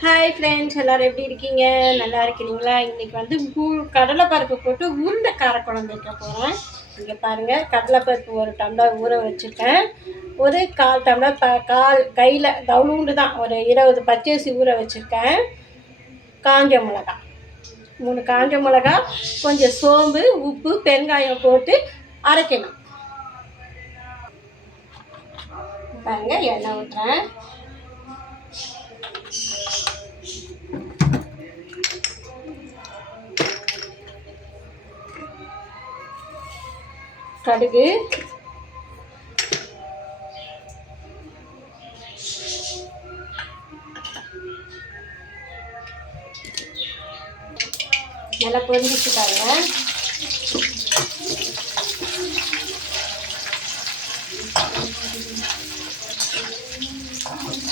Hi friends, எல்லோரும் எப்படி இருக்கீங்க? நல்லா இருக்கிறீங்களா? இன்றைக்கி வந்து கடலைப்பருப்பு போட்டு உருண்டை காரக்குழம்பு வைக்க போகிறேன். இங்கே பாருங்கள், கடலைப்பருப்பு ஒரு டம்ளர் ஊற வச்சுருக்கேன். ஒரு 1/4 டம்ளர் கால் கையில் தவுளுண்டு தான் ஒரு 20 பச்சரிசி ஊற வச்சுருக்கேன். காஞ்ச மிளகா 3 காஞ்ச மிளகா, கொஞ்சம் சோம்பு, உப்பு, பெருங்காயம் போட்டு அரைக்கணும். பாருங்கள், எண்ணெய் ஊற்றுறேன். கடுகு, நல்லா பொரிஞ்சிச்சுட்டாங்க.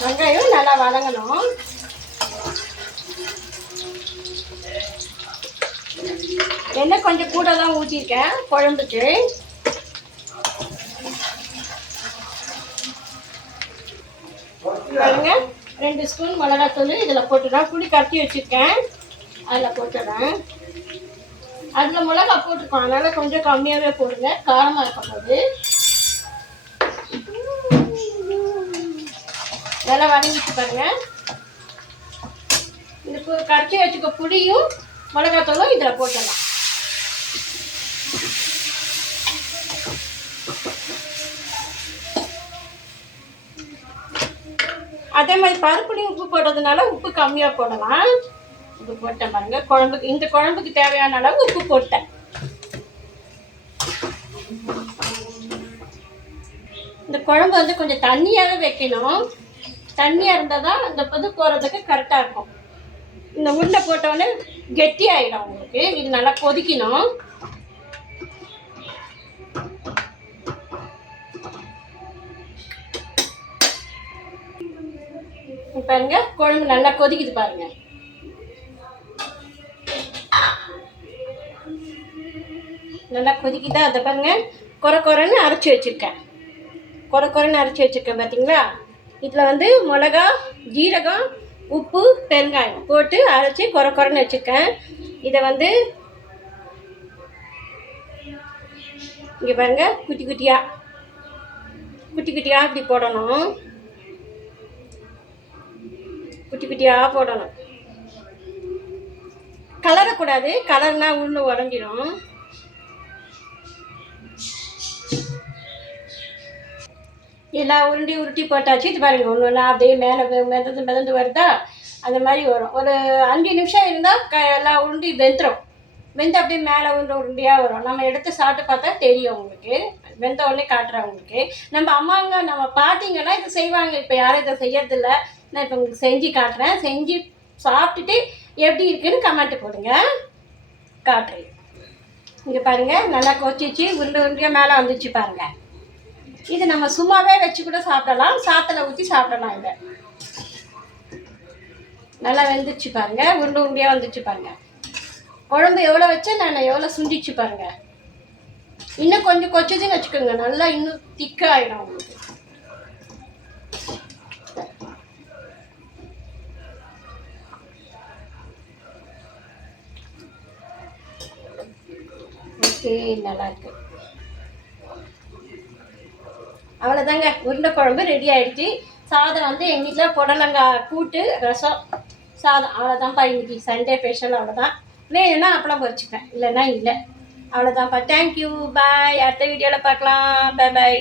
வெங்காயம் நல்லா வதங்கணும். எண்ணெய் கொஞ்சம் கூட தான் ஊற்றிருக்கேன் குழம்புக்கு. பாருங்க, 2 ஸ்பூன் மிளகாத்தூள் இதில் போட்டுடுறேன். புளி கட்டி வச்சுருக்கேன், அதில் போட்டுடுறேன். அதில் மிளகா போட்டுருக்கோம், அதனால் கொஞ்சம் கம்மியாகவே போடுங்க, காரமாக இருக்கும் போது. நல்லா வதங்கிட்டு பாருங்க. இந்த கரைச்சி வச்சுக்க புளியும் மிளகாத்தூளும் இதில் போட்டுடலாம். அதே மாதிரி பருப்புலையும் உப்பு போடுறதுனால உப்பு கம்மியாக போடலாம். உப்பு போட்டேன் பாருங்க. குழம்புக்கு, இந்த குழம்புக்கு தேவையான அளவு உப்பு போட்டேன். இந்த குழம்பு வந்து கொஞ்சம் தண்ணியாகவே வைக்கணும். தண்ணியாக இருந்தால் தான் இந்த பது போகிறதுக்கு கரெக்டாக இருக்கும். இந்த உருண்டை போட்டோடனே கெட்டி ஆகிடும் உங்களுக்கு. இது நல்லா கொதிக்கணும். பாருங்க, குழம்பு நல்லா கொதிக்குது பாருங்க. நல்லா கொதிக்குதா? அதை பாருங்க, குறைன்னு அரைச்சி வச்சிருக்கேன். குறைன்னு அரைச்சி வச்சிருக்கேன் பார்த்தீங்களா? இதில் வந்து மிளகா, ஜீரகம், உப்பு, பெருங்காயம் போட்டு அரைச்சி குறைன்னு வச்சுருக்கேன். இதை வந்து இங்கே பாருங்க, குட்டி குட்டியாக இப்படி போடணும். குட்டி குட்டியாக போடணும். கலரக்கூடாது, கலர்னா உருண்டு உடஞ்சிடும். எல்லா உருட்டி போட்டாச்சு. இது பாருங்க, ஒன்று ஒன்றா அப்படியே மேலே மிதந்து வருதா? அந்த மாதிரி வரும். ஒரு 5 நிமிஷம் இருந்தால் எல்லா உருண்டி வெந்துடும். வெந்து அப்படியே மேலே உருண்டையாக வரும். நம்ம எடுத்து சாப்பிட்டு பார்த்தா தெரியும் உங்களுக்கு. வெந்த உடனே காட்டுறேன் உங்களுக்கு. நம்ம அம்மாங்க, நம்ம பாட்டிங்கெல்லாம் இது செய்வாங்க. இப்போ யாரும் இதை செய்யறதில்ல. நான் இப்போ உங்களுக்கு செஞ்சு காட்டுறேன். செஞ்சு சாப்பிட்டுட்டு எப்படி இருக்குன்னு கமெண்ட் போடுங்க, காட்டுறேன். இங்கே பாருங்கள், நல்லா கொச்சிச்சு உருண்டையாக மேலே வந்துச்சு பாருங்கள். இது நம்ம சும்மாவே வச்சு கூட சாப்பிடலாம், சாத்தில் ஊற்றி சாப்பிடலாம். இதை நல்லா வெந்துச்சு பாருங்க, உருண்டையாக வந்துச்சு பாருங்க. குழம்பு எவ்வளோ வச்சா நான் எவ்வளோ சுண்டிச்சு பாருங்க. இன்னும் கொஞ்சம் கொச்சதுன்னு வச்சுக்கோங்க, நல்லா இன்னும் திக்காகிடும் உங்களுக்கு. ஓகே, நல்லா இருக்கு. அவ்வளோதாங்க, உருண்டை குழம்பு ரெடி ஆகிடுச்சு. சாதம் வந்து எங்கள் வீட்டில் புடலங்காய் கூட்டு, ரசம், சாதம். அவ்வளோதான்ப்பா இன்னைக்கு சண்டே ஸ்பெஷல். அவ்வளோதான். வேணும்னா அப்பளம் பொரிச்சுப்பேன், இல்லைன்னா இல்லை. அவ்வளோதான்ப்பா. தேங்க்யூ, பாய். அடுத்த வீடியோவில் பார்க்கலாம். பாய் பாய்.